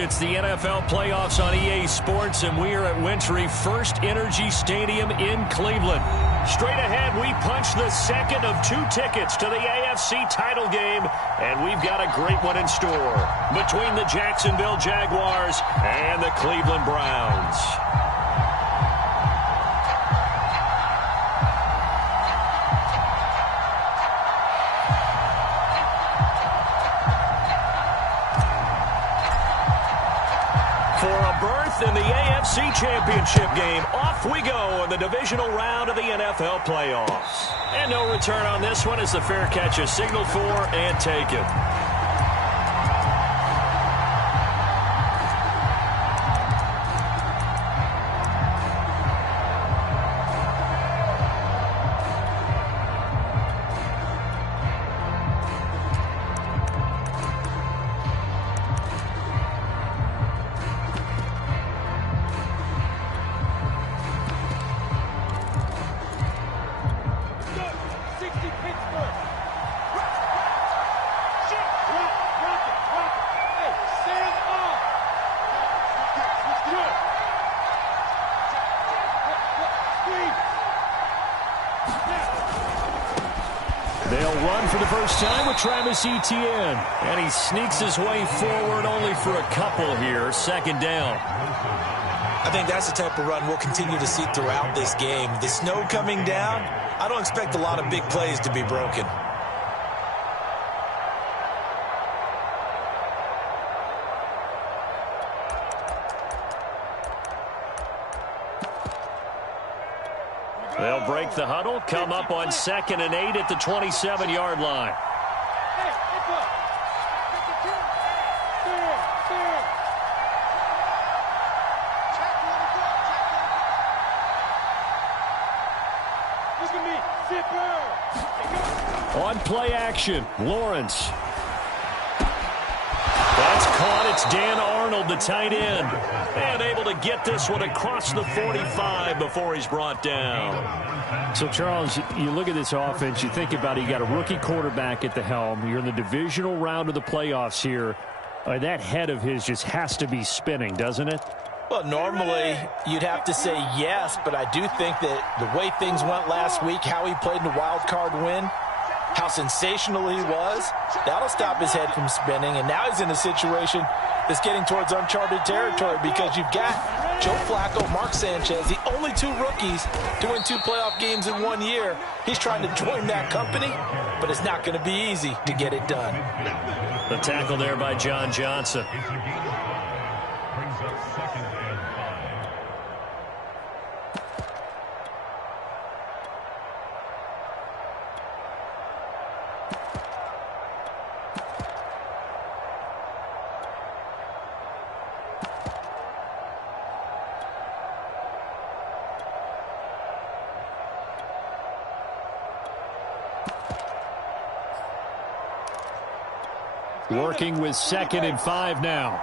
It's the NFL playoffs on EA Sports, and we are at Wintry First Energy Stadium in Cleveland. Straight ahead, we punch the second of 2 tickets to the AFC title game, and we've got a great one in store between the Jacksonville Jaguars and the Cleveland Browns. In the AFC Championship game, off we go in the divisional round of the NFL playoffs. And no return on this one as the fair catch is signaled for and taken. They'll run for the first time with Travis Etienne. And he sneaks his way forward only for a couple here. Second down. I think that's the type of run we'll continue to see throughout this game. The snow coming down, I don't expect a lot of big plays to be broken. They'll break the huddle, come up on 2nd and 8 at the 27-yard line. On play action, Lawrence. That's caught. It's Dan Arnold, the tight end. And able to get this one across the 45 before he's brought down. So, Charles, you look at this offense, you think about it, you got a rookie quarterback at the helm. You're in the divisional round of the playoffs here. That head of his just has to be spinning, doesn't it? Well, normally you'd have to say yes, but I do think that the way things went last week, how he played in the wild card win, how sensational he was, that'll stop his head from spinning. And now he's in a situation that's getting towards uncharted territory because you've got Joe Flacco, Mark Sanchez, the only 2 rookies doing 2 playoff games in 1 year. He's trying to join that company, but it's not going to be easy to get it done. The tackle there by John Johnson. Working with 2nd and 5 now.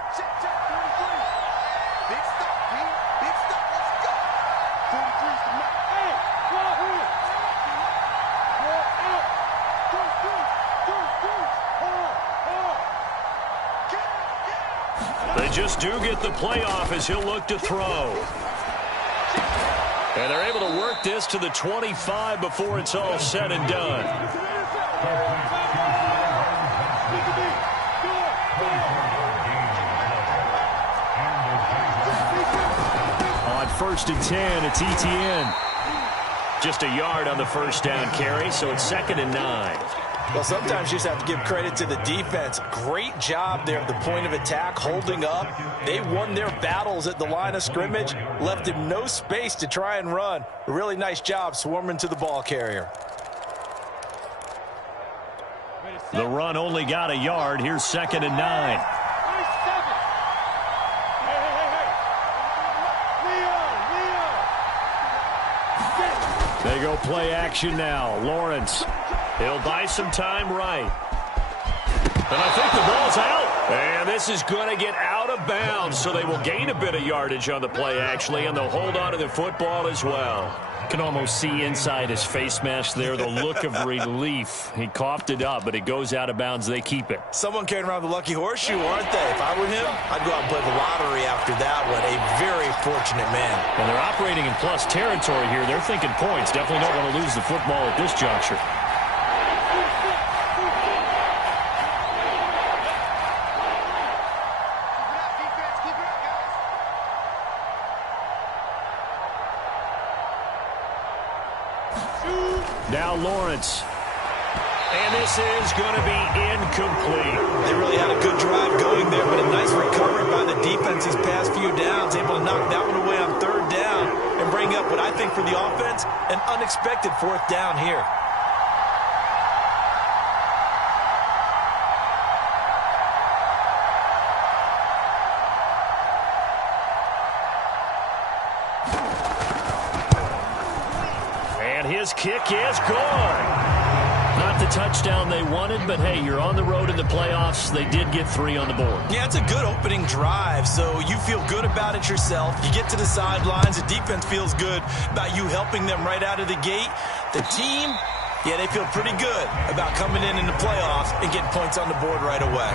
They just do get the playoff as he'll look to throw. And they're able to work this to the 25 before it's all said and done. On 1st and 10, it's Etienne. Just a yard on the first down carry, so it's 2nd and 9. Well, sometimes you just have to give credit to the defense. Great job there at the point of attack, holding up. They won their battles at the line of scrimmage, left him no space to try and run. A really nice job swarming to the ball carrier. The run only got a yard. Here's 2nd and 9. They go play action now. Lawrence. He'll buy some time right. And I think the ball's out. And this is going to get out of bounds, so they will gain a bit of yardage on the play, actually, and they'll hold on to the football as well. Can almost see inside his face mask there the look of relief. He coughed it up, but it goes out of bounds. They keep it. Someone carrying around the lucky horseshoe, aren't they? If I were him, I'd go out and play the lottery after that one. A very fortunate man. And they're operating in plus territory here. They're thinking points. Definitely don't want to lose the football at this juncture. Now Lawrence. And this is going to be incomplete. They really had a good drive going there, but a nice recovery by the defense these past few downs, able to knock that one away on third down and bring up what I think for the offense, an unexpected fourth down here. His kick is good. Not the touchdown they wanted, but hey, you're on the road in the playoffs. They did get 3 on the board. Yeah, it's a good opening drive, so you feel good about it yourself. You get to the sidelines. The defense feels good about you helping them right out of the gate. The team, yeah, they feel pretty good about coming in the playoffs and getting points on the board right away.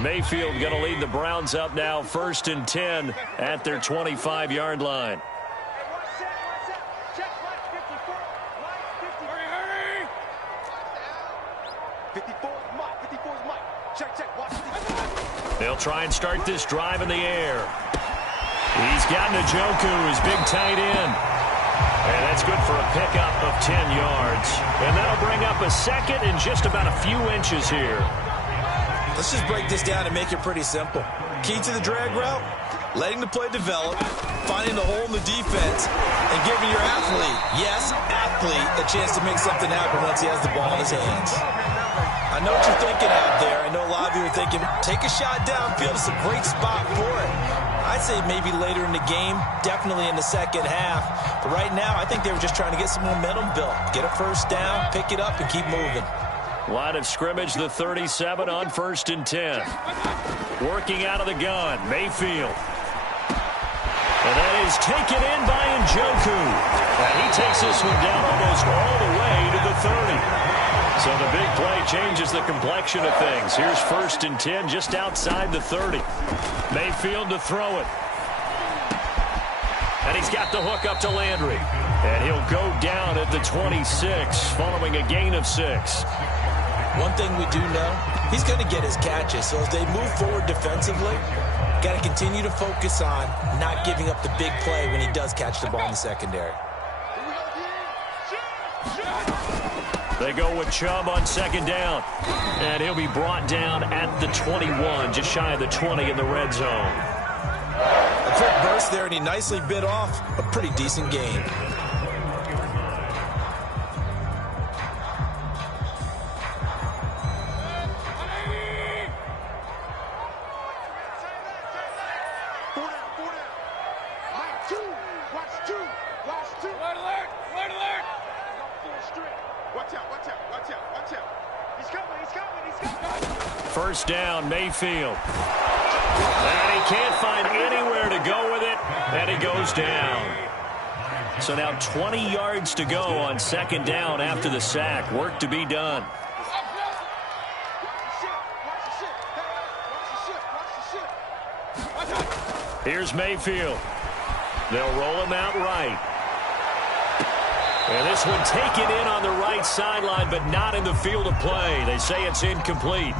Mayfield going to lead the Browns up now, 1st and 10 at their 25-yard line. They'll try and start this drive in the air. He's got Njoku, his big tight end. And that's good for a pickup of 10 yards. And that'll bring up a second and just about a few inches here. Let's just break this down and make it pretty simple. Key to the drag route, letting the play develop, finding the hole in the defense, and giving your athlete, yes, athlete, a chance to make something happen once he has the ball in his hands. I know what you're thinking out there. I know a lot of you are thinking, take a shot downfield. It's a great spot for it. I'd say maybe later in the game, definitely in the second half. But right now, I think they were just trying to get some momentum built. Get a first down, pick it up, and keep moving. Line of scrimmage, the 37 on 1st and 10. Working out of the gun, Mayfield. And that is taken in by Njoku. And he takes this one down almost all the way to the 30. So the big play changes the complexion of things. Here's 1st and 10 just outside the 30. Mayfield to throw it. And he's got the hook up to Landry. And he'll go down at the 26 following a gain of 6. One thing we do know, he's going to get his catches. So as they move forward defensively, got to continue to focus on not giving up the big play when he does catch the ball in the secondary. They go with Chubb on 2nd down. And he'll be brought down at the 21, just shy of the 20 in the red zone. A quick burst there, and he nicely bit off a pretty decent gain. First down, Mayfield. And he can't find anywhere to go with it, and he goes down. So now 20 yards to go on 2nd down after the sack. Work to be done. Here's Mayfield. They'll roll him out right. And this one taken in on the right sideline, but not in the field of play. They say it's incomplete.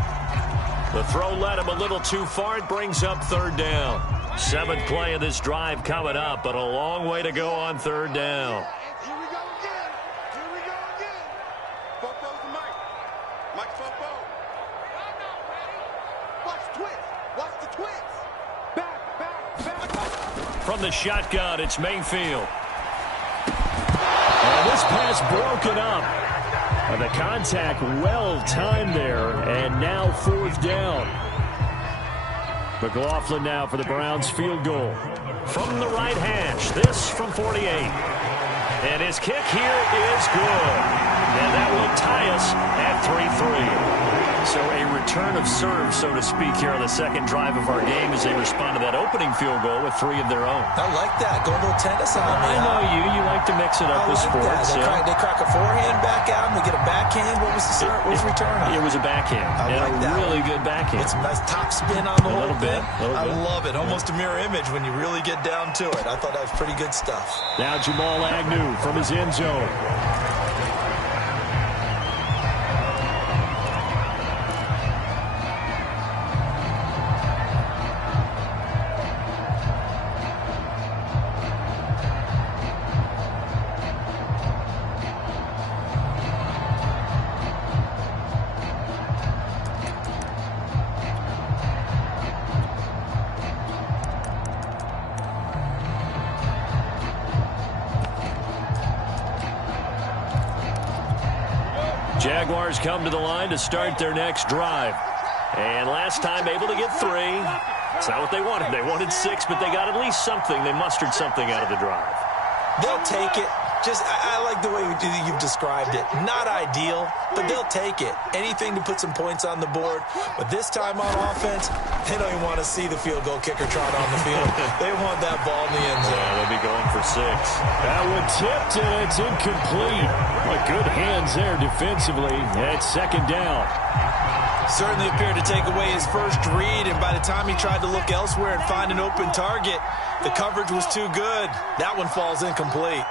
The throw led him a little too far. It brings up 3rd down. 7th play of this drive coming up, but a long way to go on 3rd down. Here we go again. Here we go again. Fofo's the mic. Mike Fofo. From the shotgun, it's Mayfield. And this pass broken up. And the contact well timed there, and now fourth down. McLaughlin now for the Browns field goal. From the right hash, this from 48. And his kick here is good. And that will tie us at 3-3. So a return of serve, so to speak, here on the second drive of our game as they respond to that opening field goal with 3 of their own. I like that. Go a little tennis on me. I know you. You like to mix it up with sports. They crack a forehand back out and they get a backhand. What was the serve? What was the return on? It was a backhand. I like that. Really good backhand. With some nice top spin on the whole thing. I love it. Almost a mirror image when you really get down to it. I thought that was pretty good stuff. Now Jamal Agnew from his end zone. Jaguars come to the line to start their next drive. And last time able to get 3. It's not what they wanted. They wanted 6, but they got at least something. They mustered something out of the drive. They'll take it. I like the way you've described it. Not ideal, but they'll take it. Anything to put some points on the board. But this time on offense, they don't even want to see the field goal kicker trot on the field. They want that ball in the end zone. Yeah, they'll be going for 6. That one tipped, and it's incomplete. But good hands there defensively. It's second down. Certainly appeared to take away his first read, and by the time he tried to look elsewhere and find an open target, the coverage was too good. That one falls incomplete.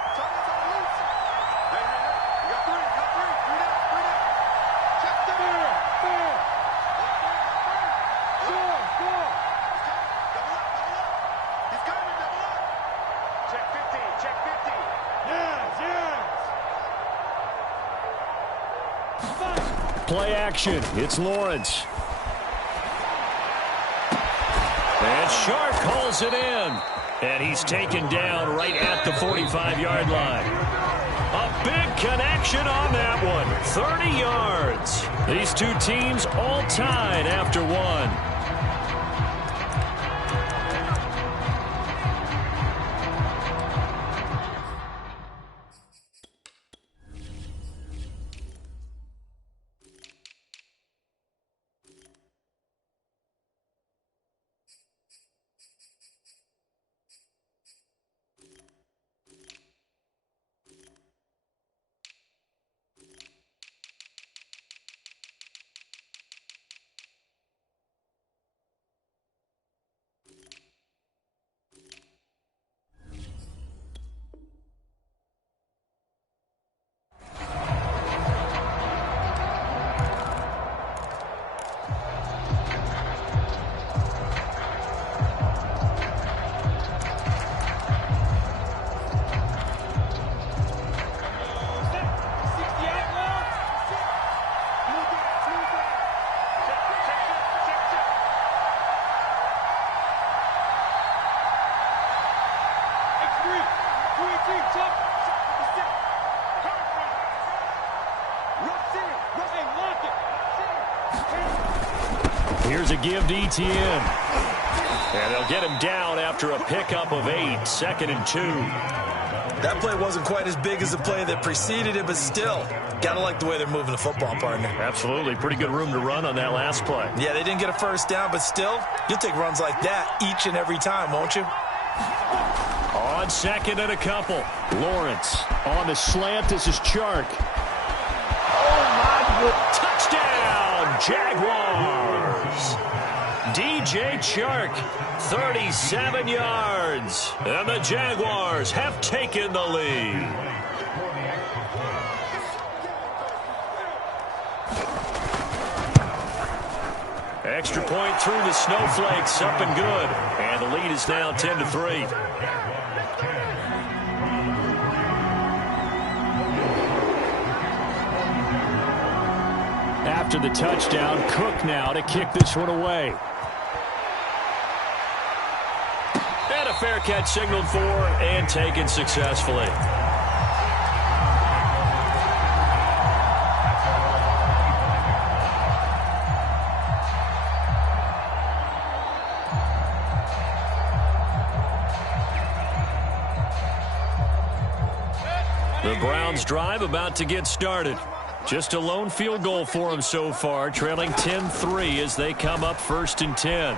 Play action. It's Lawrence. And Sharp calls it in. And he's taken down right at the 45-yard line. A big connection on that one. 30 yards. These two teams all tied after one. Here's a give to ETN. And they'll get him down after a pickup of 8, 2nd and 2. That play wasn't quite as big as the play that preceded it, but still, gotta like the way they're moving the football, partner. Absolutely. Pretty good room to run on that last play. Yeah, they didn't get a first down, but still, you'll take runs like that each and every time, won't you? On 2nd and a couple. Lawrence on the slant. This is Chark. Oh, my God. Touchdown, Jaguars. DJ Chark, 37 yards. And the Jaguars have taken the lead. Extra point through the snowflakes, up and good. And the lead is now 10-3. After the touchdown, Cook now to kick this one away. And a fair catch signaled for and taken successfully. The Browns drive about to get started. Just a lone field goal for them so far, trailing 10-3 as they come up 1st and 10.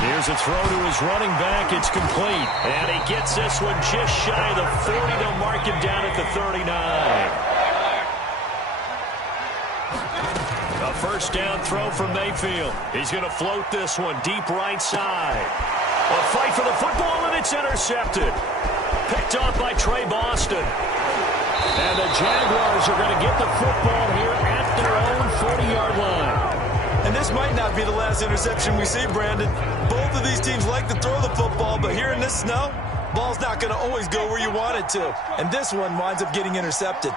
Here's a throw to his running back. It's complete. And he gets this one just shy of the 40. They'll mark him down at the 39. A first down throw from Mayfield. He's going to float this one deep right side. A fight for the football, and it's intercepted. Picked off by Trey Boston. And the Jaguars are going to get the football here at their own 40-yard line. And this might not be the last interception we see, Brandon. Both of these teams like to throw the football, but here in this snow, ball's not going to always go where you want it to. And this one winds up getting intercepted.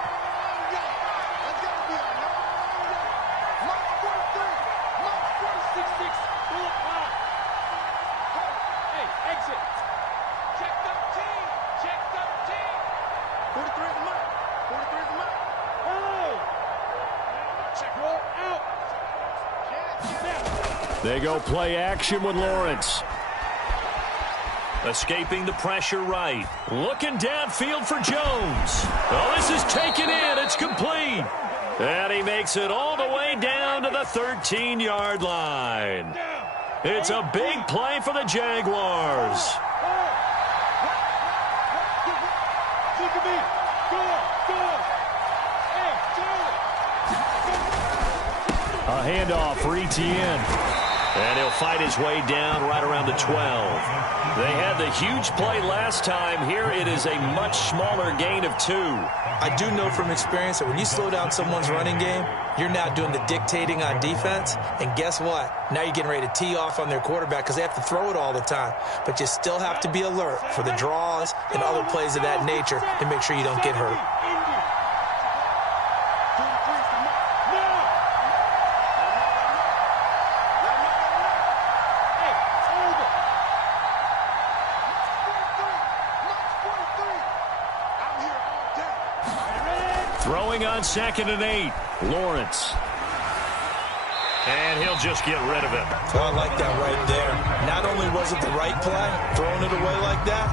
They go play action with Lawrence. Escaping the pressure right. Looking downfield for Jones. Oh, this is taken in. It's complete. And he makes it all the way down to the 13-yard line. It's a big play for the Jaguars. A handoff for Etienne. And he'll fight his way down right around the 12. They had the huge play last time. Here it is a much smaller gain of 2. I do know from experience that when you slow down someone's running game, you're now doing the dictating on defense. And guess what? Now you're getting ready to tee off on their quarterback because they have to throw it all the time. But you still have to be alert for the draws and other plays of that nature to make sure you don't get hurt. Throwing on 2nd and 8. Lawrence. And he'll just get rid of it. Oh, I like that right there. Not only was it the right play, throwing it away like that,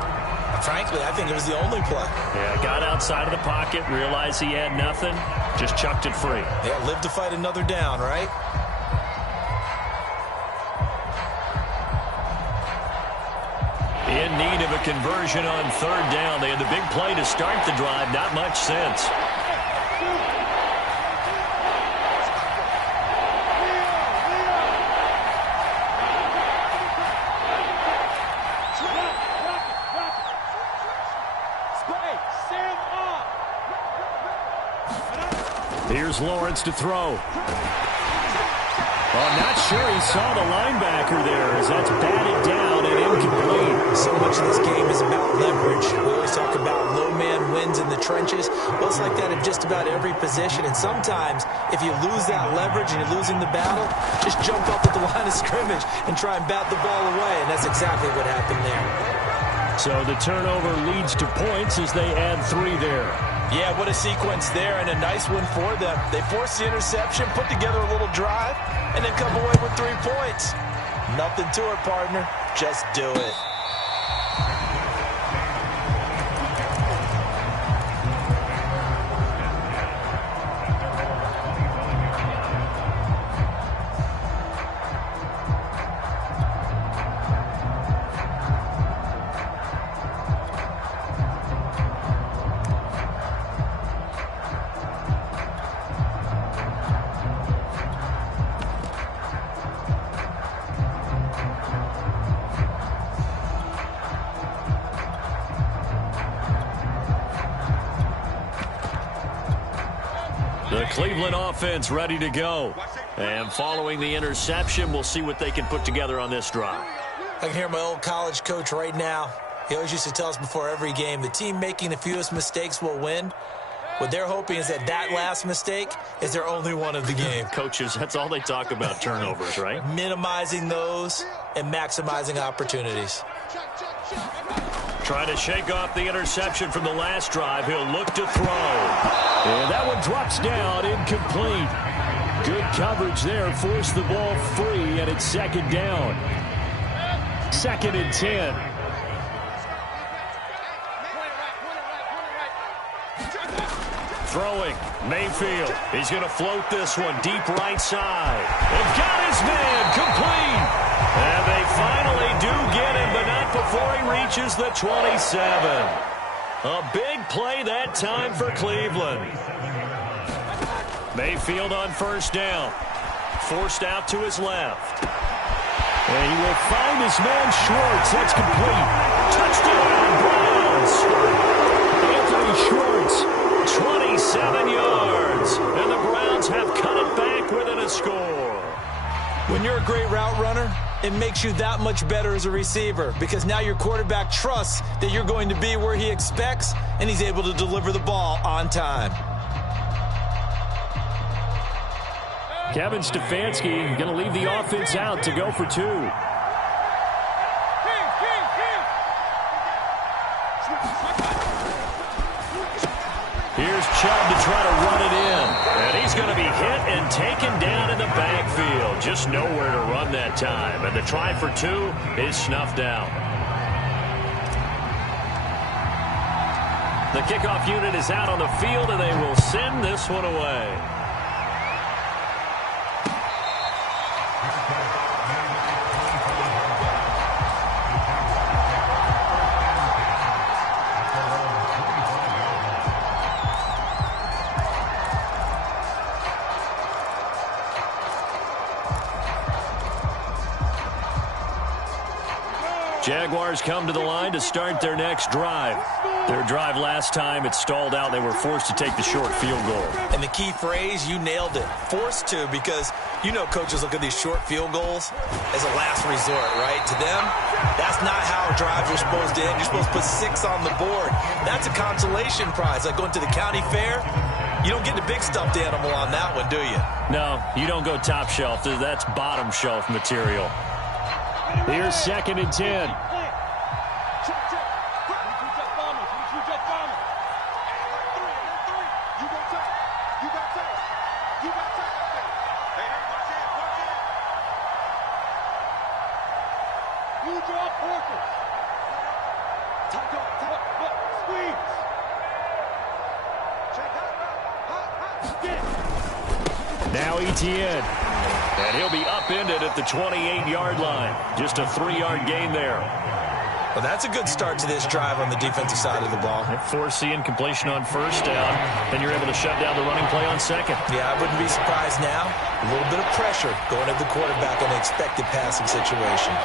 frankly, I think it was the only play. Yeah, got outside of the pocket, realized he had nothing, just chucked it free. Yeah, live to fight another down, right? In need of a conversion on 3rd down. They had the big play to start the drive. Not much sense. Here's Lawrence to throw. Well, I'm not sure he saw the linebacker there as that's batted down and incomplete. So much of this game is about leverage. We always talk about low man wins in the trenches. Well, it's like that in just about every position. And sometimes, if you lose that leverage and you're losing the battle, just jump up at the line of scrimmage and try and bat the ball away. And that's exactly what happened there. So the turnover leads to points as they add 3 there. Yeah, what a sequence there, and a nice one for them. They forced the interception, put together a little drive, and then come away with 3 points. Nothing to it, partner. Just do it. The Cleveland offense ready to go. And following the interception, we'll see what they can put together on this drive. I can hear my old college coach right now. He always used to tell us before every game, the team making the fewest mistakes will win. What they're hoping is that that last mistake is their only one of the game. Coaches, that's all they talk about, turnovers, right? Minimizing those and maximizing opportunities. Trying to shake off the interception from the last drive. He'll look to throw. And that one drops down, incomplete. Good coverage there. Forced the ball free, and it's second down. 2nd and 10. Throwing, Mayfield. He's going to float this one deep right side. They've got his man, complete. And they finally do get him, but not before he reaches the 27. A big play that time for Cleveland. Mayfield on first down. Forced out to his left. And he will find his man Schwartz. That's complete. Touchdown, Browns. Anthony Schwartz. 27 yards, and the Browns have cut it back within a score. When you're a great route runner, it makes you that much better as a receiver because now your quarterback trusts that you're going to be where he expects, and he's able to deliver the ball on time. Kevin Stefanski going to leave the offense out to go for 2. Here's Chubb to try to run it in. And he's going to be hit and taken down in the backfield. Just nowhere to run that time. And the try for 2 is snuffed out. The kickoff unit is out on the field, and they will send this one away. Jaguars come to the line to start their next drive. Their drive last time, it stalled out. They were forced to take the short field goal. And the key phrase, you nailed it. Forced to, because you know coaches look at these short field goals as a last resort, right? To them, that's not how drives are supposed to end. You're supposed to put 6 on the board. That's a consolation prize. Like going to the county fair, you don't get the big stuffed animal on that one, do you? No, you don't go top shelf. That's bottom shelf material. Here's 2nd and 10. Now Etienne. And he'll be upended at the 28-yard line. Just a 3-yard gain there. Well, that's a good start to this drive on the defensive side of the ball. Force the incompletion on first down, and you're able to shut down the running play on second. Yeah, I wouldn't be surprised now. A little bit of pressure going at the quarterback in an expected passing situation.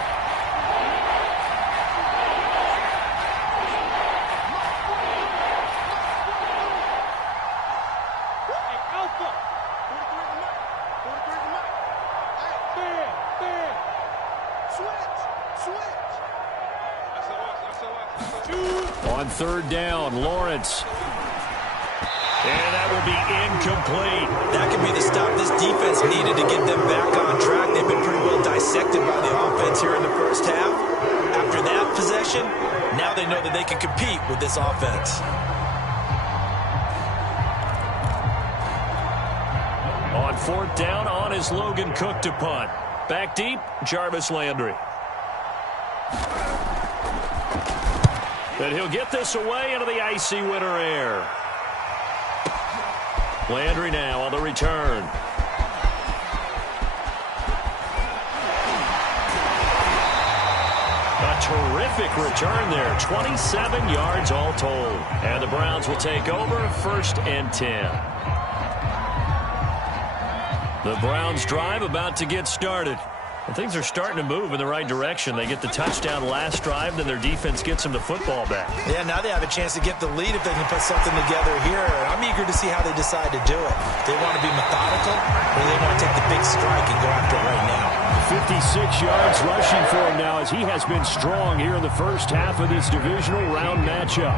On third down, Lawrence. And that will be incomplete. That could be the stop this defense needed to get them back on track. They've been pretty well dissected by the offense here in the first half. After that possession, now they know that they can compete with this offense. On fourth down, on is Logan Cook to punt. Back deep, Jarvis Landry. But he'll get this away into the icy winter air. Landry now on the return. A terrific return there. 27 yards all told. And the Browns will take over 1st and 10. The Browns drive about to get started. And things are starting to move in the right direction. They get the touchdown last drive, then their defense gets them the football back. Yeah, now they have a chance to get the lead if they can put something together here. I'm eager to see how they decide to do it. They want to be methodical, or they want to take the big strike and go after it right now. 56 yards rushing for him now as he has been strong here in the first half of this divisional round matchup.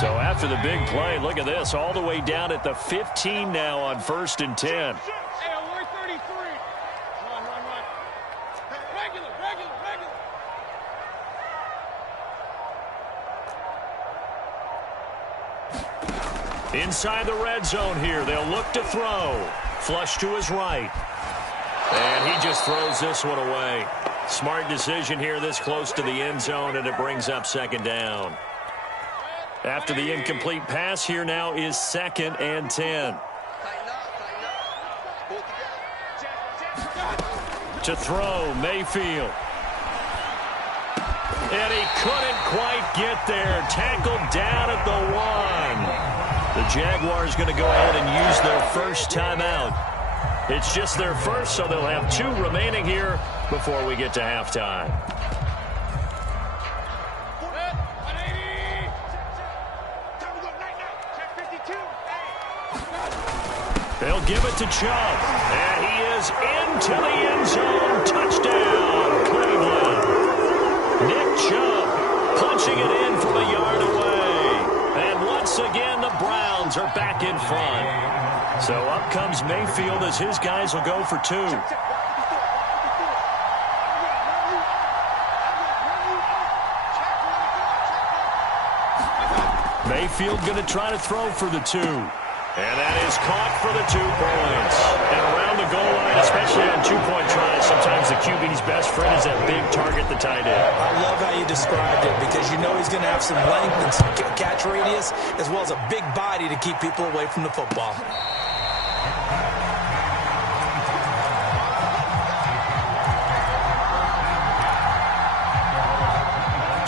So after the big play, look at this, all the way down at the 15 now on 1st and 10. Hey, we're 33. Run. Regular. Inside the red zone here, they'll look to throw. Flush to his right. And he just throws this one away. Smart decision here this close to the end zone, and it brings up 2nd down. After the incomplete pass, here now is 2nd and 10. To throw, Mayfield. And he couldn't quite get there. Tackled down at the 1. The Jaguars going to go ahead and use their first timeout. It's just their first, so they'll have 2 remaining here before we get to halftime. They'll give it to Chubb, and he is into the end zone. Touchdown, Cleveland. Nick Chubb punching it in from a yard away. And once again, the Browns are back in front. So up comes Mayfield as his guys will go for 2. Mayfield going to try to throw for the 2. And that is caught for the 2 points. And around the goal line, especially on 2-point tries, sometimes the QB's best friend is that big target, the tight end. I love how you described it because you know he's going to have some length and some catch radius as well as a big body to keep people away from the football.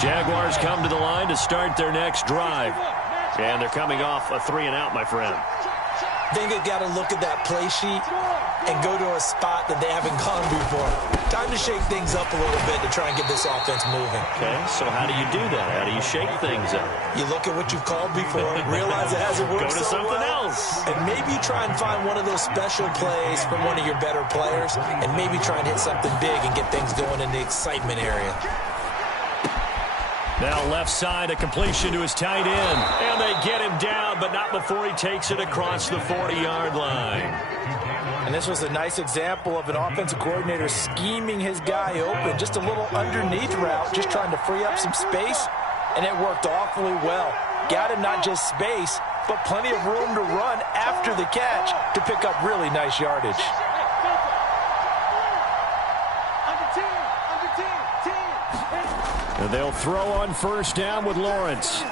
Jaguars come to the line to start their next drive. And they're coming off a 3-and-out, my friend. I think they've got to look at that play sheet and go to a spot that they haven't gone before. Time to shake things up a little bit to try and get this offense moving. Okay, so how do you do that? How do you shake things up? You look at what you've called before, realize it hasn't worked Go to something else. and maybe try and find one of those special plays from one of your better players, and maybe try and hit something big and get things going in the excitement area. Now left side, a completion to his tight end. And they get him down, but not before he takes it across the 40-yard line. And this was a nice example of an offensive coordinator scheming his guy open. Just a little underneath route, just trying to free up some space. And it worked awfully well. Got him not just space, but plenty of room to run after the catch to pick up really nice yardage. And they'll throw on first down with Lawrence.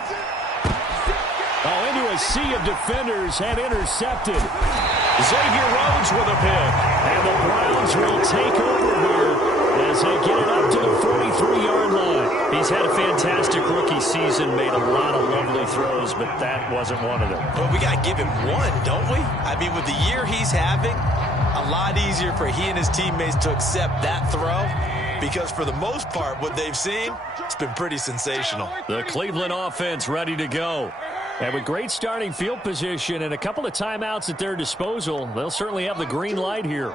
Oh, into a sea of defenders and intercepted. Xavier Rhodes with a pick. And the Browns will take over here as they get it up to the 43-yard line. He's had a fantastic rookie season, made a lot of lovely throws, but that wasn't one of them. Well, we got to give him one, don't we? I mean, with the year he's having, a lot easier for he and his teammates to accept that throw. Because for the most part, what they've seen, it's been pretty sensational. The Cleveland offense ready to go. And with great starting field position and a couple of timeouts at their disposal, they'll certainly have the green light here.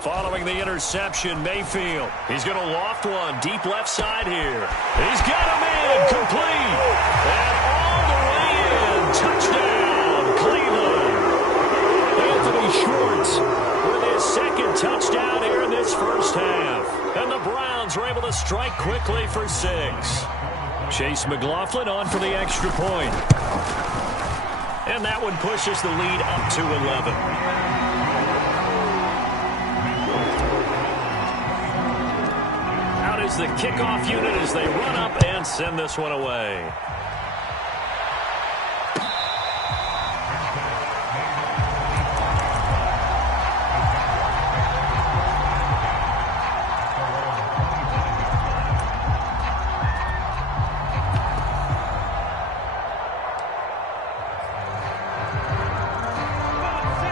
Following the interception, Mayfield. He's going to loft one deep left side here. He's got him in, complete. And all the way in. Touchdown, Cleveland. Anthony Schwartz with his 2nd touchdown here in this first half. And the Browns were able to strike quickly for 6. Chase McLaughlin on for the extra point. And that one pushes the lead up to 11. Out is the kickoff unit as they run up and send this one away.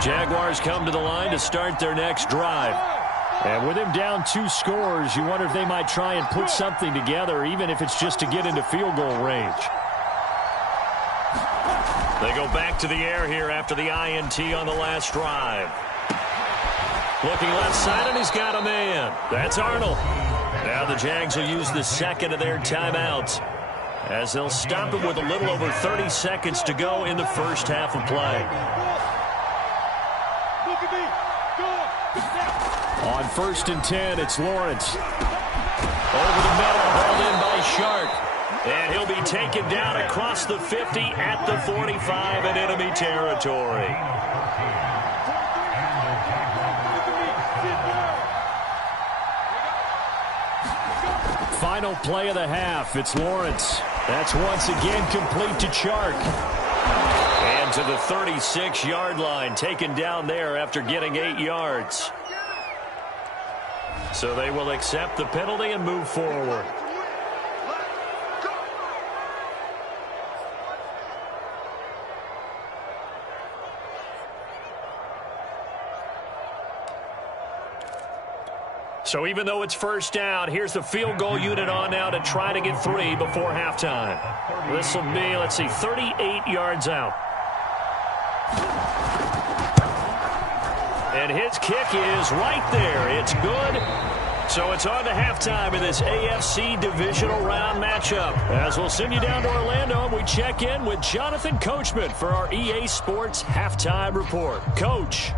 Jaguars come to the line to start their next drive. And with him down 2 scores, you wonder if they might try and put something together, even if it's just to get into field goal range. They go back to the air here after the INT on the last drive. Looking left side, and he's got a man. That's Arnold. Now the Jags will use the 2nd of their timeouts. as they'll stop it with a little over 30 seconds to go in the first half of play. On 1st and 10, it's Lawrence. Over the middle, hauled in by Shark. And he'll be taken down across the 50 at the 45 in enemy territory. Final play of the half. It's Lawrence. That's once again complete to Chark. And to the 36-yard line, taken down there after getting 8 yards. So they will accept the penalty and move forward. So even though it's first down, here's the field goal unit on now to try to get 3 before halftime. This will be, let's see, 38 yards out. And his kick is right there. It's good. So it's on to halftime in this AFC divisional round matchup. As we'll send you down to Orlando, and we check in with Jonathan Coachman for our EA Sports Halftime Report. Coach.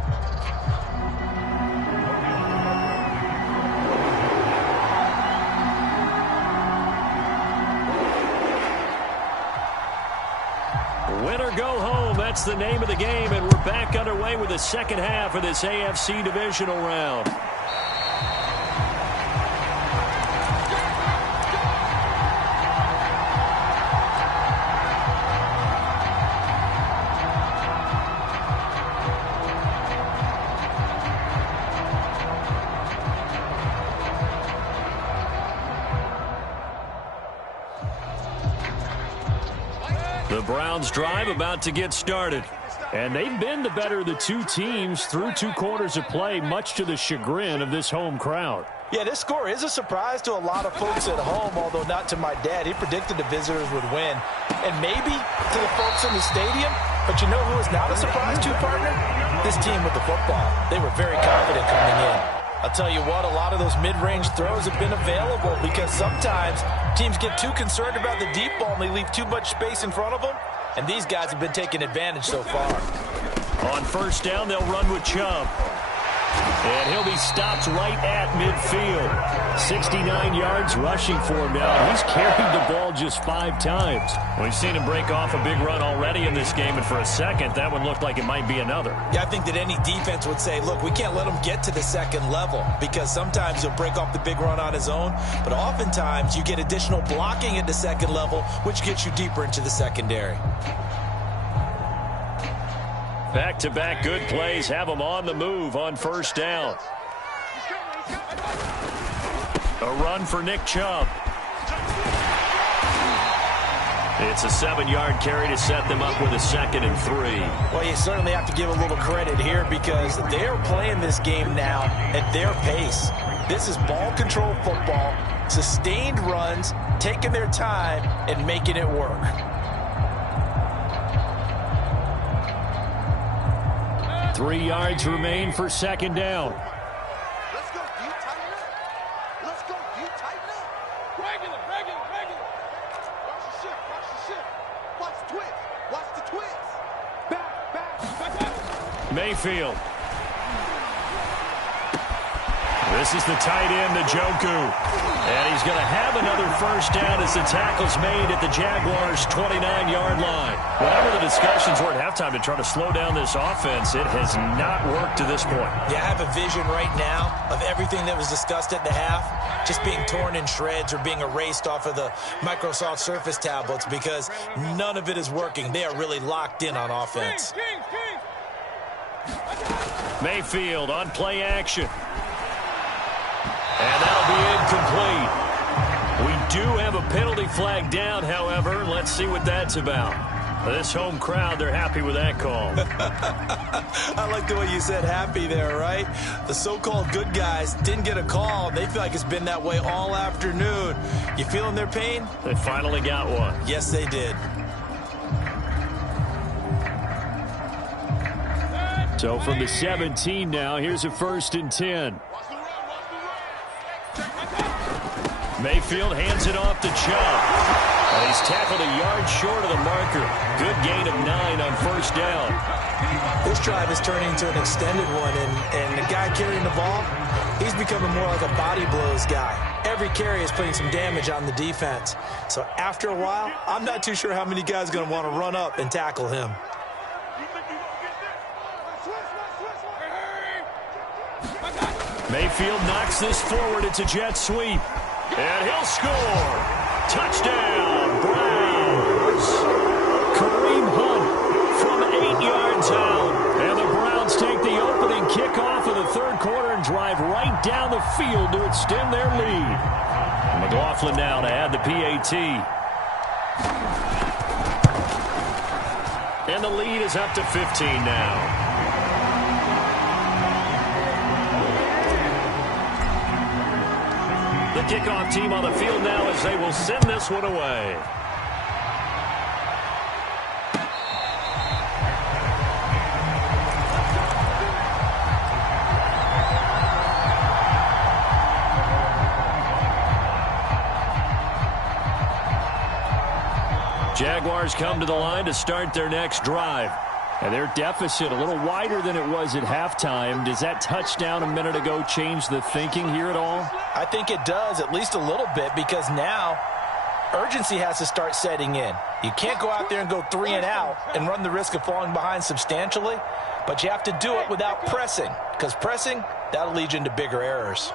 Win or go home, that's the name of the game, and we're back underway with the second half of this AFC divisional round. The Browns drive about to get started. And they've been the better of the two teams through 2 quarters of play, much to the chagrin of this home crowd. Yeah, this score is a surprise to a lot of folks at home, although not to my dad. He predicted the visitors would win. And maybe to the folks in the stadium. But you know who is not a surprise to, partner? This team with the football. They were very confident coming in. I'll tell you what, a lot of those mid-range throws have been available because sometimes teams get too concerned about the deep ball and they leave too much space in front of them. And these guys have been taking advantage so far. On first down, they'll run with Chubb. And he'll be stopped right at midfield. 69 yards rushing for him now. He's carried the ball just 5 times. We've seen him break off a big run already in this game, and for a second, that one looked like it might be another. Yeah, I think that any defense would say, look, we can't let him get to the second level because sometimes he'll break off the big run on his own, but oftentimes you get additional blocking at the second level, which gets you deeper into the secondary. Back-to-back good plays have them on the move on first down. A run for Nick Chubb. It's a 7-yard carry to set them up with a 2nd and 3. Well, you certainly have to give a little credit here because they're playing this game now at their pace. This is ball control football, sustained runs, taking their time, and making it work. 3 yards remain for 2nd down. Let's go. Do you tighten up? Let's go. Do you tighten up? Regular. Watch the shift. Watch the twist. Watch the twist. Back. Mayfield. This is the tight end, Njoku. And he's going to have another first down as the tackle's made at the Jaguars' 29-yard line. Whatever the discussions were at halftime to try to slow down this offense, it has not worked to this point. Yeah, I have a vision right now of everything that was discussed at the half just being torn in shreds or being erased off of the Microsoft Surface tablets because none of it is working. They are really locked in on offense. Mayfield on play action. And that'll be incomplete. We do have a penalty flag down, however. Let's see what that's about. This home crowd, they're happy with that call. I like the way you said happy there, right? The so-called good guys didn't get a call. They feel like it's been that way all afternoon. You feeling their pain? They finally got one. Yes, they did. So from the 17 now, here's a 1st and 10. Mayfield hands it off to Chubb. And he's tackled a yard short of the marker. Good gain of 9 on first down. This drive is turning into an extended one, and the guy carrying the ball, he's becoming more like a body blows guy. Every carry is putting some damage on the defense. So after a while, I'm not too sure how many guys are going to want to run up and tackle him. Mayfield knocks this forward. It's a jet sweep. And he'll score. Touchdown, Browns. Kareem Hunt from 8 yards out. And the Browns take the opening kickoff of the third quarter and drive right down the field to extend their lead. McLaughlin now to add the PAT. And the lead is up to 15 now. The kickoff team on the field now as they will send this one away. Jaguars come to the line to start their next drive. And their deficit a little wider than it was at halftime. Does that touchdown a minute ago change the thinking here at all? I think it does, at least a little bit, because now urgency has to start setting in. You can't go out there and go 3 and out and run the risk of falling behind substantially, but you have to do it without pressing, because pressing, that'll lead you into bigger errors.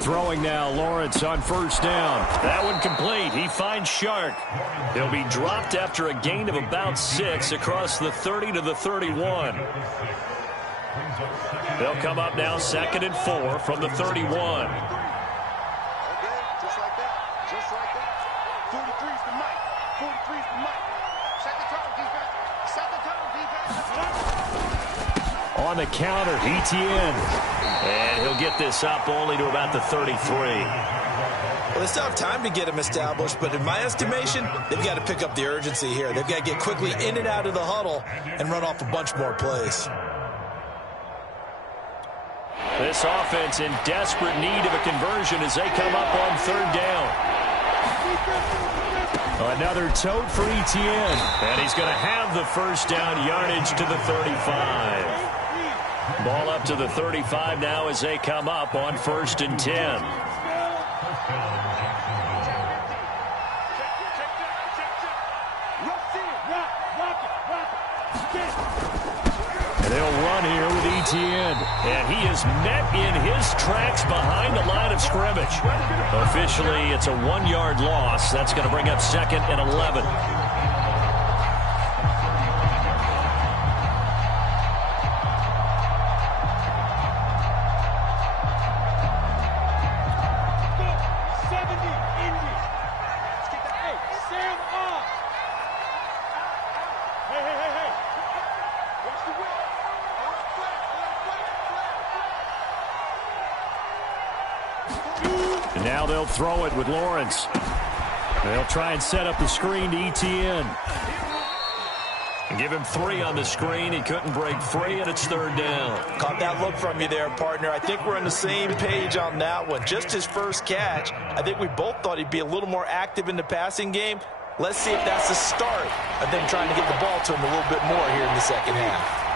Throwing now, Lawrence on first down. That one complete. He finds Shark. He'll be dropped after a gain of about 6 across the 30 to the 31. They'll come up now 2nd and 4 from the 31. Just like that. Just like that. 43's the mic. 43's the mic. Second time defense. Second time defense. On the counter, Etienne. And he'll get this up only to about the 33. Well, they still have time to get him established, but in my estimation, they've got to pick up the urgency here. They've got to get quickly in and out of the huddle and run off a bunch more plays. This offense in desperate need of a conversion as they come up on 3rd down. Another tote for Etienne. And he's going to have the first down yardage to the 35. Ball up to the 35 now as they come up on 1st and 10. And they'll run here with Etienne. And he is met in his tracks behind the line of scrimmage. Officially, it's a 1-yard loss. That's going to bring up 2nd and 11. And now they'll throw it with Lawrence. They'll try and set up the screen to Etienne. And give him 3 on the screen. He couldn't break free, and it's 3rd down. Caught that look from you there, partner. I think we're on the same page on that one. Just his first catch. I think we both thought he'd be a little more active in the passing game. Let's see if that's the start of them trying to get the ball to him a little bit more here in the second half.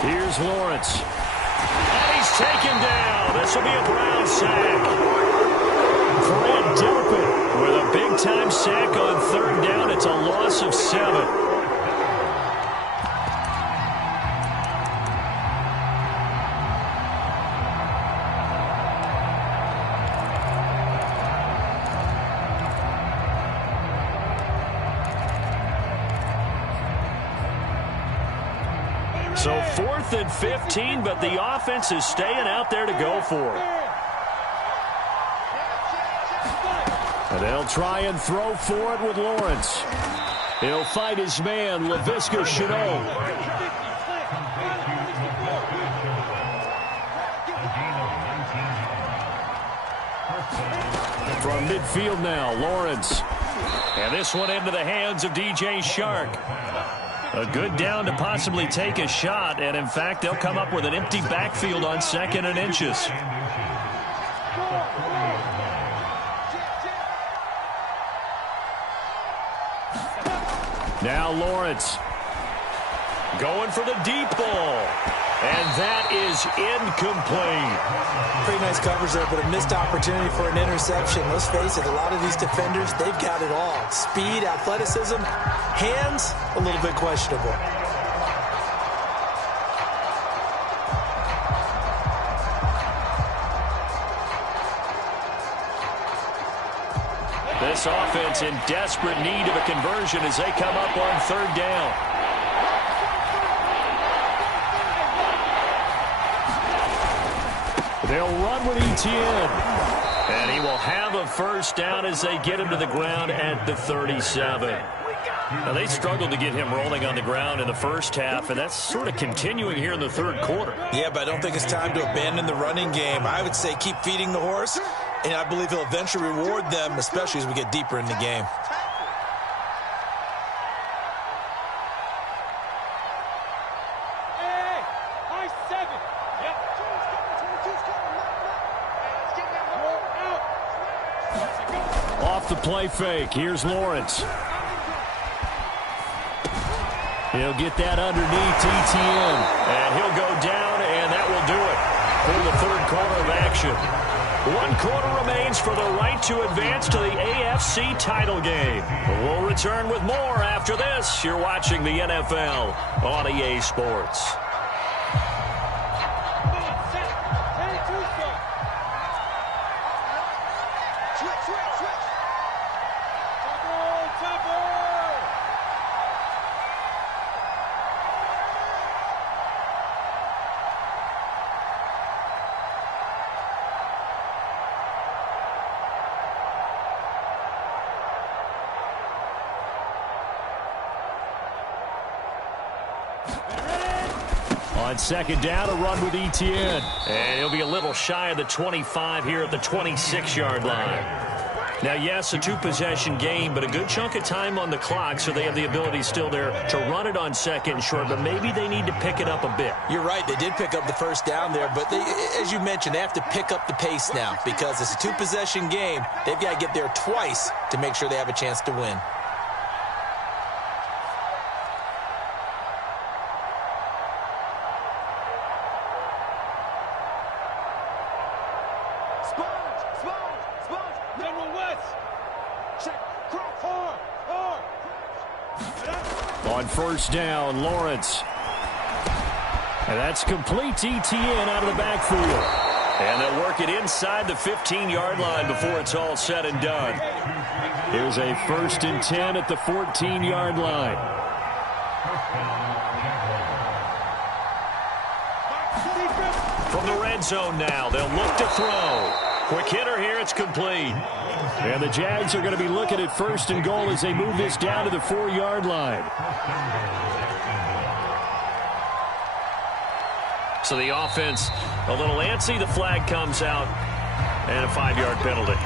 Here's Lawrence. And he's taken down. This will be a Brown sack. Fred Delpit with a big-time sack on 3rd down. It's a loss of 7. So 4th and 15, but the offense is staying out there to go for it. And they'll try and throw for it with Lawrence. He'll fight his man, Laviska Shenault. From midfield now, Lawrence. And this one into the hands of DJ Shark. A good down to possibly take a shot, and in fact, they'll come up with an empty backfield on 2nd and inches. Now Lawrence going for the deep ball. And that is incomplete. Pretty nice coverage there, but a missed opportunity for an interception. Let's face it, a lot of these defenders, they've got it all. Speed, athleticism, hands, a little bit questionable. This offense in desperate need of a conversion as they come up on 3rd down. They'll run with Etienne. And he will have a first down as they get him to the ground at the 37. Now, they struggled to get him rolling on the ground in the first half, and that's sort of continuing here in the 3rd quarter. Yeah, but I don't think it's time to abandon the running game. I would say keep feeding the horse, and I believe he'll eventually reward them, especially as we get deeper in the game. Off the play fake, here's Lawrence. He'll get that underneath Etienne. And he'll go down, and that will do it for the 3rd quarter of action. 1 quarter remains for the right to advance to the AFC title game. We'll return with more after this. You're watching the NFL on EA Sports. On 2nd down, a run with Etienne. And he'll be a little shy of the 25 here at the 26-yard line. Now, yes, a 2-possession game, but a good chunk of time on the clock, so they have the ability still there to run it on 2nd and short, but maybe they need to pick it up a bit. You're right. They did pick up the first down there, but they, as you mentioned, they have to pick up the pace now because it's a 2-possession game. They've got to get there twice to make sure they have a chance to win. On 1st down, Lawrence. And that's complete to Etienne out of the backfield. And they'll work it inside the 15-yard line before it's all said and done. Here's a 1st and 10 at the 14-yard line. From the red zone now, they'll look to throw. Quick hitter here, it's complete. And the Jags are going to be looking at 1st and goal as they move this down to the 4-yard line. So the offense a little antsy. The flag comes out and a 5-yard penalty.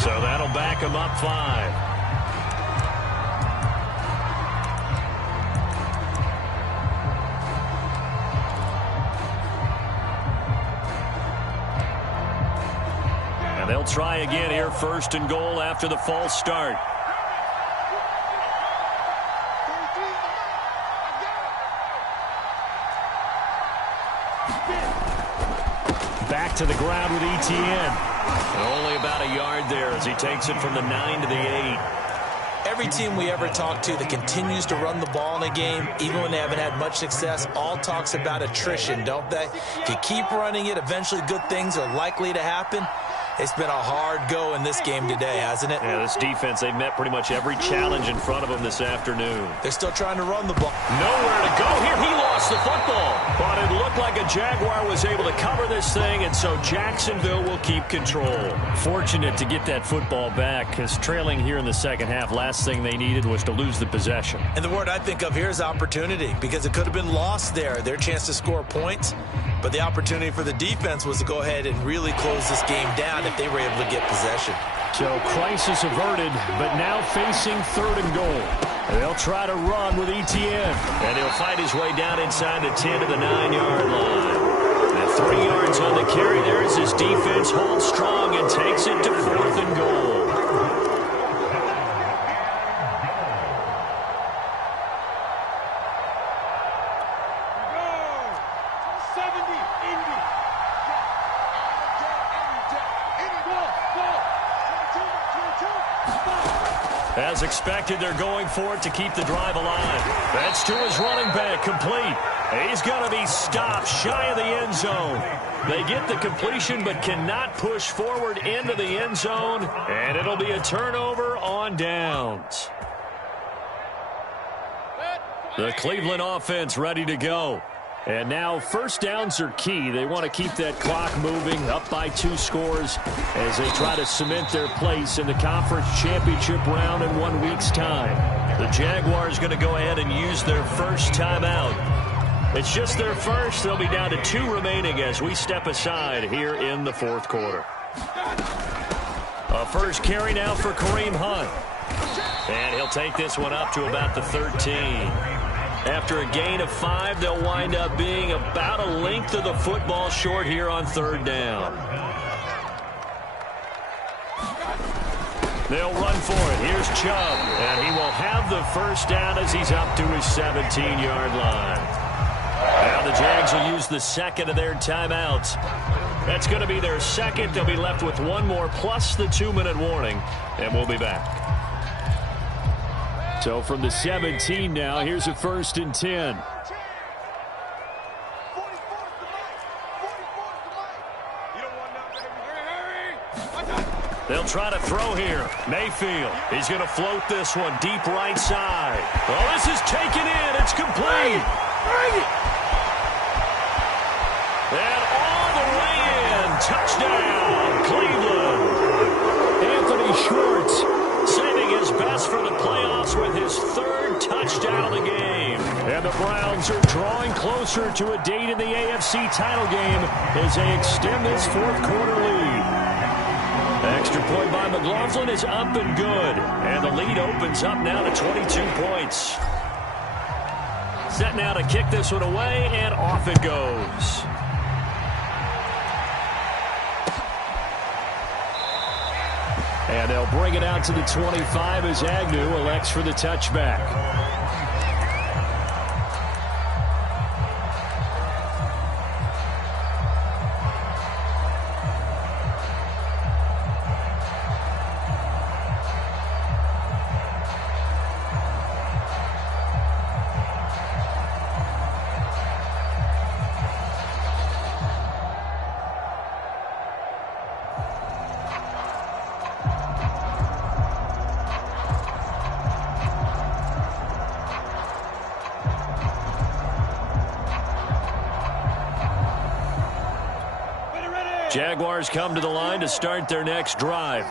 So that'll back them up 5. And they'll try again here, 1st and goal after the false start. Back to the ground with Etienne. And only about a yard there as he takes it from the 9 to the 8. Every team we ever talk to that continues to run the ball in a game, even when they haven't had much success, all talks about attrition, don't they? If you keep running it, eventually good things are likely to happen. It's been a hard go in this game today, hasn't it? Yeah, this defense, they've met pretty much every challenge in front of them this afternoon. They're still trying to run the ball. Nowhere to go here. He lost the football. But it looked like a Jaguar was able to cover this thing, and so Jacksonville will keep control. Fortunate to get that football back, because trailing here in the second half, last thing they needed was to lose the possession. And the word I think of here is opportunity, because it could have been lost there, their chance to score points. But the opportunity for the defense was to go ahead and really close this game down if they were able to get possession. So crisis averted, but now facing 3rd and goal. They'll try to run with Etienne. And he'll fight his way down inside the 10 to the 9-yard line. And 3 yards on the carry there as his defense holds strong and takes it to 4th and goal. As expected, they're going for it to keep the drive alive. That's to his running back, complete. He's going to be stopped shy of the end zone. They get the completion but cannot push forward into the end zone, and it'll be a turnover on downs. The Cleveland offense ready to go. And now first downs are key. They want to keep that clock moving, up by 2 scores as they try to cement their place in the conference championship round in 1 week's time. The Jaguars going to go ahead and use their first timeout. It's just their first. They'll be down to 2 remaining as we step aside here in the 4th quarter. A first carry now for Kareem Hunt. And he'll take this one up to about the 13. After a gain of 5, they'll wind up being about a length of the football short here on 3rd down. They'll run for it. Here's Chubb, and he will have the first down as he's up to his 17-yard line. Now the Jags will use the second of their timeouts. That's going to be their second. They'll be left with 1 more plus the 2-minute warning, and we'll be back. So from the 17 now, here's a 1st and 10. They'll try to throw here. Mayfield, he's going to float this one deep right side. Oh, this is taken in. It's complete. And all the way in. Touchdown, Cleveland. Anthony Schwartz saving his best for the playoffs with his 3rd touchdown of the game. And the Browns are drawing closer to a date in the AFC title game as they extend this 4th quarter lead. Extra point by McLaughlin is up and good. And the lead opens up now to 22 points. Set now to kick this one away, and off it goes. And they'll bring it out to the 25 as Agnew elects for the touchback. Jaguars come to the line to start their next drive.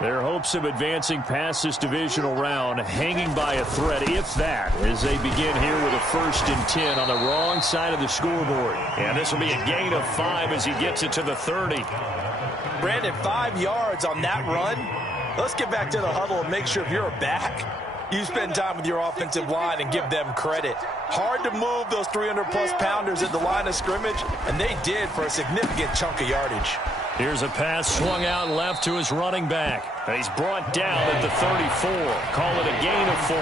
Their hopes of advancing past this divisional round hanging by a thread, if that, as they begin here with a 1st and 10 on the wrong side of the scoreboard. And this will be a gain of 5 as he gets it to the 30. Brandon, 5 yards on that run. Let's get back to the huddle and make sure if you're back, you spend time with your offensive line and give them credit. Hard to move those 300-plus pounders at the line of scrimmage, and they did for a significant chunk of yardage. Here's a pass swung out left to his running back. And he's brought down at the 34. Call it a gain of 4.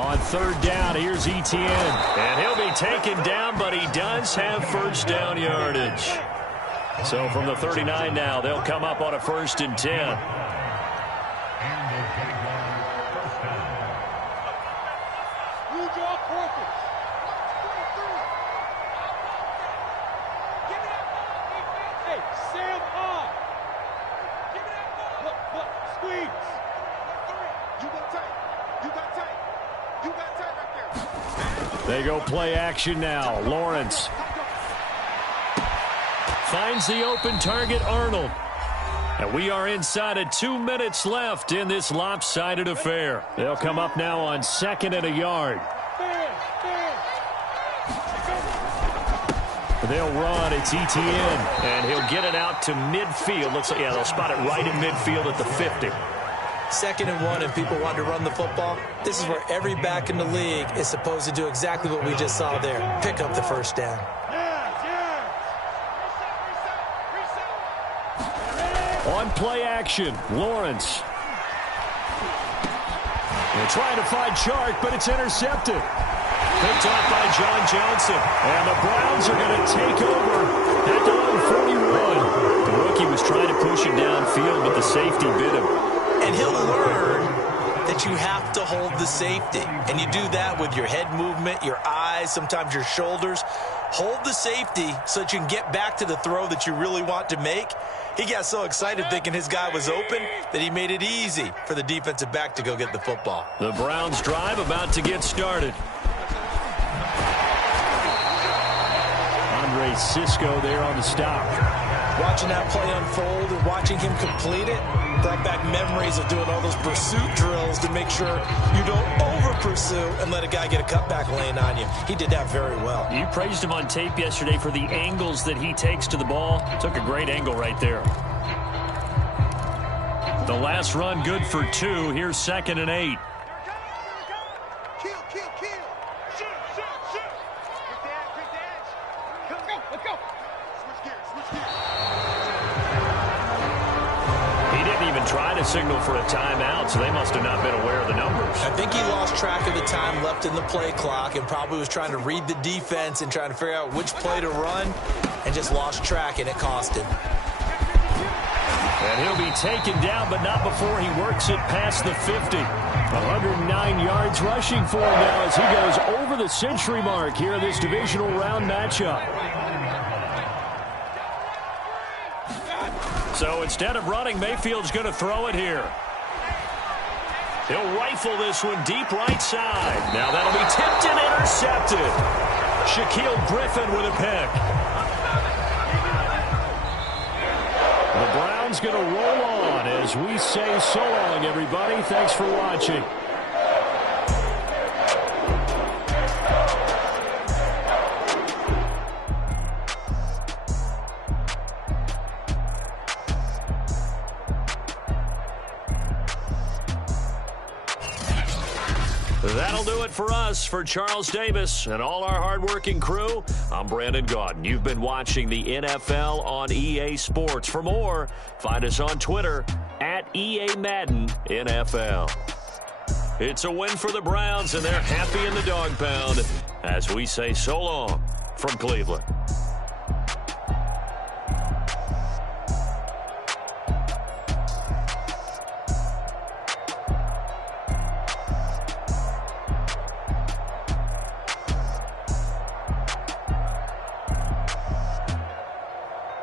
On 3rd down, here's Etienne. And he'll be taken down, but he does have first down yardage. So from the 39 now, they'll come up on a 1st and 10. They go play action now. Lawrence finds the open target, Arnold. And we are inside of 2 minutes left in this lopsided affair. They'll come up now on 2nd and a yard. They'll run. It's Etienne. And he'll get it out to midfield. Looks like, yeah, they'll spot it right in midfield at the 50. 2nd and 1, and people want to run the football. This is where every back in the league is supposed to do exactly what we just saw there. Pick up the first down. On play action, Lawrence. They're trying to find Chark, but it's intercepted. Picked off by John Johnson. And the Browns are going to take over at their own 41. The rookie was trying to push it downfield, but the safety bit him. And he'll learn that you have to hold the safety. And you do that with your head movement, your eyes, sometimes your shoulders. Hold the safety so that you can get back to the throw that you really want to make. He got so excited thinking his guy was open that he made it easy for the defensive back to go get the football. The Browns drive about to get started. Andre Cisco there on the stop. Watching that play unfold and watching him complete it brought back memories of doing all those pursuit drills to make sure you don't over-pursue and let a guy get a cutback lane on you. He did that very well. You praised him on tape yesterday for the angles that he takes to the ball. Took a great angle right there. The last run good for 2. Here's 2nd and 8. Kill. Shoot. Quick dash. Let's go. Switch gears. He didn't even try to signal for a timeout, so they must have not been aware of the numbers. I think he lost track of the time left in the play clock and probably was trying to read the defense and trying to figure out which play to run and just lost track, and it cost him. And he'll be taken down, but not before he works it past the 50. 109 yards rushing for him now as he goes over the century mark here in this divisional round matchup. So instead of running, Mayfield's going to throw it here. He'll rifle this one deep right side. Now that'll be tipped and intercepted. Shaquille Griffin with a pick. The Browns going to roll on as we say so long, everybody. Thanks for watching. That'll do it for us. For Charles Davis and all our hardworking crew, I'm Brandon Gaudin. You've been watching the NFL on EA Sports. For more, find us on Twitter at EA Madden NFL. It's a win for the Browns, and they're happy in the dog pound as we say so long from Cleveland.